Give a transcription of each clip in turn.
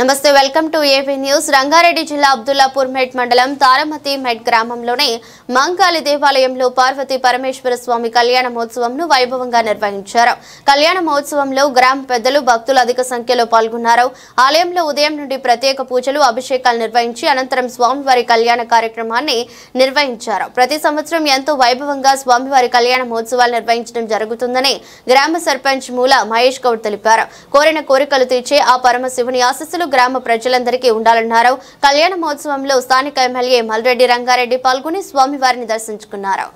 నమస్తే welcome to AV news. Rangareddy జిల్లా అబ్దుల్లాపూర్ మెట్ మండలం తారమతి మెట్ గ్రామంలోని మంకాలి దేవాలయంలో పార్వతీ పరమేశ్వర స్వామి కళ్యాణ మహోత్సవంను వైభవంగా నిర్వహించారు. కళ్యాణ మహోత్సవంలో గ్రామ పెద్దలు భక్తులు అధిక సంఖ్యలో పాల్గొన్నారు. ఆలయంలో ఉదయం నుండి ప్రత్యేక పూజలు అభిషేకాలు నిర్వహించి అనంతరం స్వామివారి కళ్యాణ కార్యక్రమాన్ని నిర్వహించారు. ప్రతి సంవత్సరం ఎంతో వైభవంగా స్వామివారి కళ్యాణ మహోత్సవాలు నిర్వహించడం జరుగుతుందని గ్రామ సర్పంచ్ మూల మహేష్ గౌడ్ తెలిపారు. కోరిన కోరికలు తీర్చే ఆ పరమశివుని ఆశీస్సులు గ్రామ ప్రజలందరికీ ఉండాలన్నారు. కళ్యాణ మహోత్సవంలో స్థానిక ఎమ్మెల్యే మల్రెడ్డి రంగారెడ్డి పాల్గొని స్వామివారిని దర్శించుకున్నారు.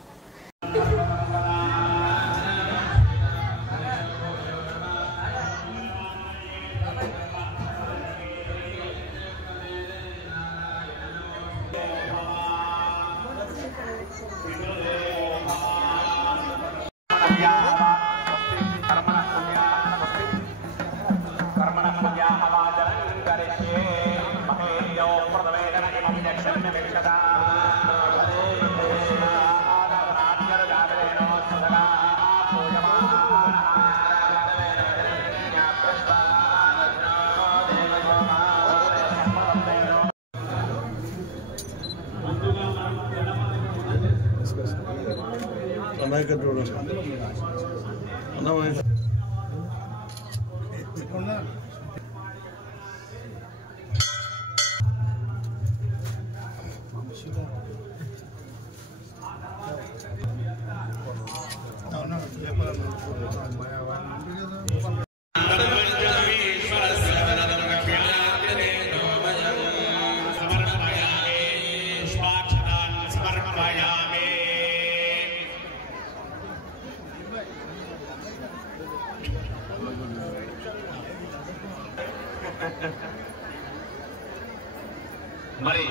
మరి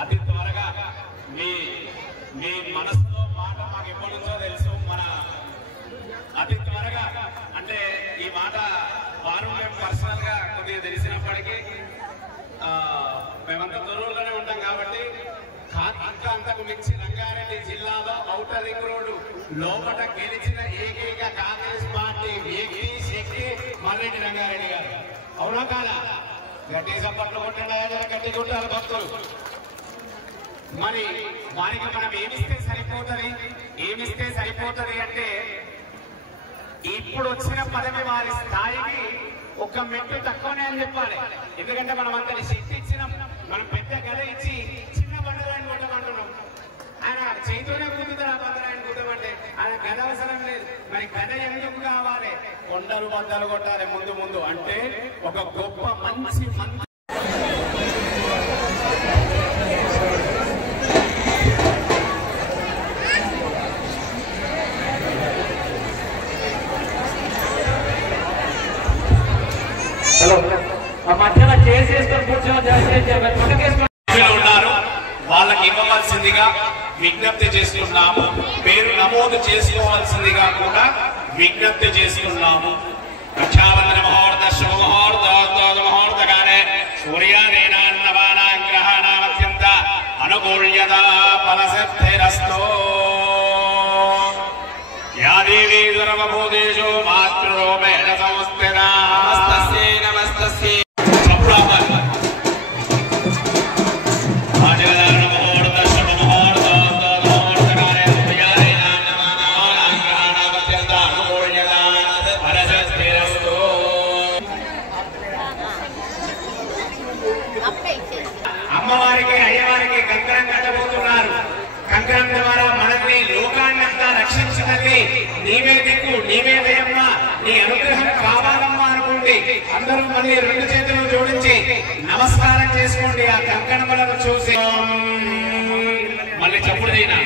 అతి త్వరగా మీ మనసులో మాట మాకు ఎప్పటి నుంచో తెలుసు. మన అతి త్వరగా అంటే ఈ మాట వారు మేము పర్సనల్ గా కొద్దిగా తెలిసినప్పటికీ మేమంతా దొరువులోనే ఉంటాం కాబట్టి అంతకు మించి రంగారెడ్డి జిల్లాలో ఔటర్ రింగ్ రోడ్డు లోపల గెలిచిన ఏకైక కాంగ్రెస్ పార్టీ వ్యక్తి శక్తి మల్రెడ్డి రంగారెడ్డి గారు. అవునా కాదా? గట్టి సప్పట్లు కొట్టిన గట్టి కొట్టారు భక్తులు. మరి వారికి మనం ఏమిస్తే సరిపోతుంది అంటే ఇప్పుడు వచ్చిన పదవి వారి స్థాయికి ఒక మెట్టు తక్కువనే అని చెప్పాలి. ఎందుకంటే మనం అంతని శక్తి ఇచ్చినాం. మనం పెద్ద గద ఇచ్చి చిన్న బండరాయిని కొట్టమంటున్నాం. ఆయన చేతితోనే కూతుతారు. ఆ బండరాయిని కుట్టమంటే ఆయన గద అవసరం లేదు. మరి గద ఎందుకు కావాలి? కొండలు బద్దలు కొట్టాలి ముందు అంటే ఒక గొప్ప మంచి మధ్యలో చేసేసుకొని కూర్చొని ఉన్నారు. వాళ్ళకి ఇవ్వవలసిందిగా విజ్ఞప్తి చేస్తున్నాము. పేరు నమోదు చేసుకోవాల్సిందిగా కూడా విజ్ఞప్తి చేస్తున్నాము. రక్షాబంధన ముహూర్త శుభ ముహూర్తకాలే సూర్యాదీనాన్నవానాగ్రహాణామత్యంత అనుకూల్యతా ఫలసిద్ధిరస్తు. యా దేవీ సర్వభూతేషు మాతృరూపేణ సంస్థితా. నమస్తస్యై నమస్తస్యై. అమ్మవారికి అయ్యవారికి కంకణం కట్టబోతున్నారు. కంకణం ద్వారా మనల్ని లోకాన్నంతా రక్షించినది నీవే దిక్కు, నీవే దయమ్మ, నీ అనుగ్రహం కావాలమ్మా అనుకోండి. అందరూ మళ్ళీ రెండు చేతులు జోడించి నమస్కారం చేసుకోండి. ఆ కంకణములను చూసి మళ్ళీ చెప్పుడు దీనా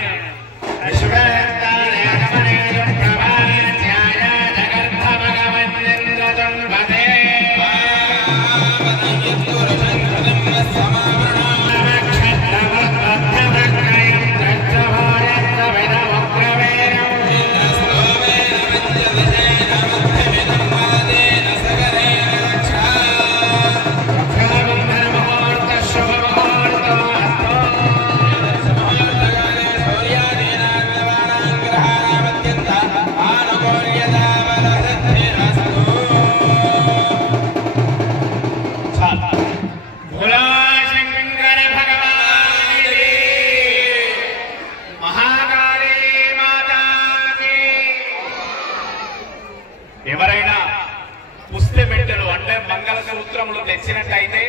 గమనించినట్లయితే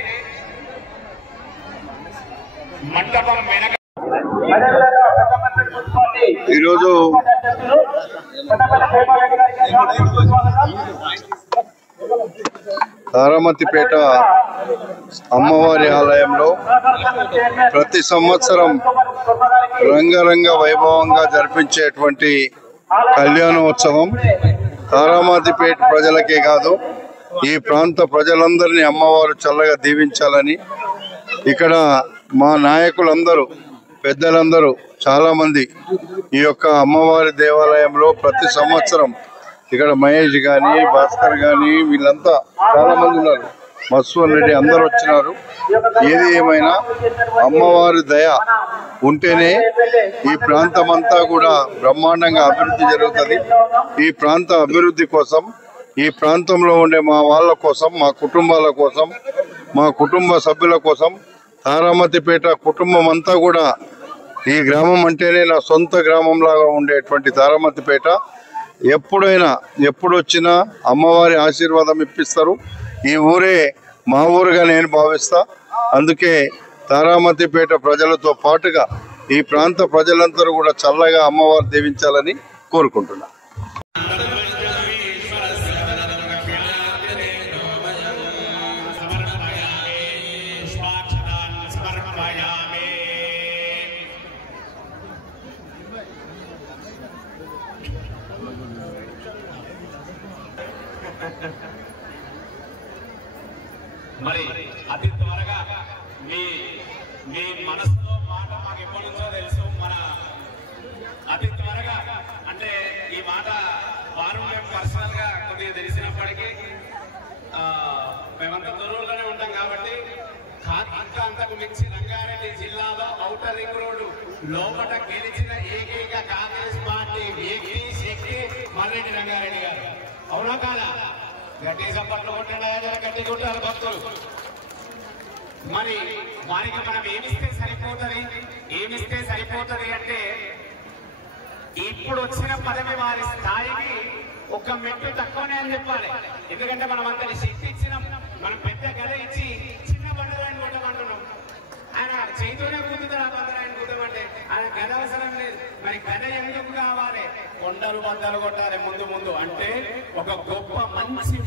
మండపం వెనక ఈరోజు తారామతిపేట అమ్మవారి ఆలయంలో ప్రతి సంవత్సరం రంగరంగ వైభవంగా జరిపించేటువంటి కళ్యాణోత్సవం తారామతిపేట ప్రజలకే కాదు ఈ ప్రాంత ప్రజలందరినీ అమ్మవారు చల్లగా దీవించాలని ఇక్కడ మా నాయకులందరూ పెద్దలందరూ చాలా మంది ఈ యొక్క అమ్మవారి దేవాలయంలో ప్రతి సంవత్సరం ఇక్కడ మహేష్ గాని భాస్కర్ గాని వీళ్ళంతా చాలా మంది ఉన్నారు, మత్స్వన్ రెడ్డి అందరూ వచ్చినారు. ఏది ఏమైనా అమ్మవారి దయ ఉంటేనే ఈ ప్రాంతం అంతా కూడా బ్రహ్మాండంగా అభివృద్ధి జరుగుతుంది. ఈ ప్రాంత అభివృద్ధి కోసం, ఈ ప్రాంతంలో ఉండే మా వాళ్ళ కోసం, మా కుటుంబాల కోసం, మా కుటుంబ సభ్యుల కోసం తారామతిపేట కుటుంబం అంతా కూడా ఈ గ్రామం అంటేనే నా సొంత గ్రామంలాగా ఉండేటువంటి తారామతిపేట ఎప్పుడైనా ఎప్పుడొచ్చినా అమ్మవారి ఆశీర్వాదం ఇప్పిస్తారు. ఈ ఊరే మా ఊరుగా నేను భావిస్తా. అందుకే తారామతిపేట ప్రజలతో పాటుగా ఈ ప్రాంత ప్రజలందరూ కూడా చల్లగా అమ్మవారు దీవించాలని కోరుకుంటున్నా. మరి అతి త్వరగా మీ మీ మనసులో మాట మాకు ఎప్పటి నుంచో తెలుసు. మన అతి త్వరగా అంటే ఈ మాట వారు మేము పర్సనల్ గా కొద్దిగా తెలిసినప్పటికీ మేమంతా దూరంలోనే ఉంటాం కాబట్టి అంతకు మించి రంగారెడ్డి జిల్లాలో ఔటర్ రింగ్ రోడ్డు లోపల గెలిచిన ఏకైక కాంగ్రెస్ పార్టీ వ్యక్తి శక్తి మర్రెడ్డి రంగారెడ్డి గారు. అవునా కాదా? గట్టి సప్పట్లు కొట్టాడా? గట్టి కొట్టారు భక్తులు. మరి వారికి మనం ఏమిస్తే సరిపోతుంది అంటే ఇప్పుడు వచ్చిన పదవి వారి స్థాయికి ఒక మెట్టు తక్కువనే అని చెప్పాలి. ఎందుకంటే మనం అంతని శక్తి ఇచ్చినాం, మనం పెద్ద గద ఇచ్చి చిన్న బండరాయిని కొట్టమంటున్నాం. ఆయన చేతిలోనే కూతుతారు, ఆ బండరాయిని కూతమంటే ఆయన గద అవసరం లేదు. మరి గద ఎందుకు కావాలి? కొండలు బద్దలు కొట్టాలి ముందు అంటే ఒక గొప్ప మంచి